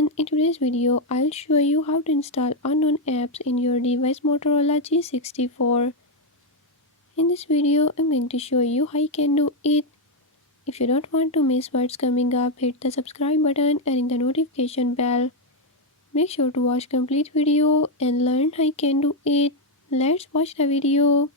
everyone, in today's video I'll show you how to install unknown apps in your device Motorola G64. In this video I'm going to show you how you can do it. If you don't want to miss what's coming up, hit the subscribe button and ring the notification bell. Make sure to watch complete video and learn how you can do it. Let's watch the video.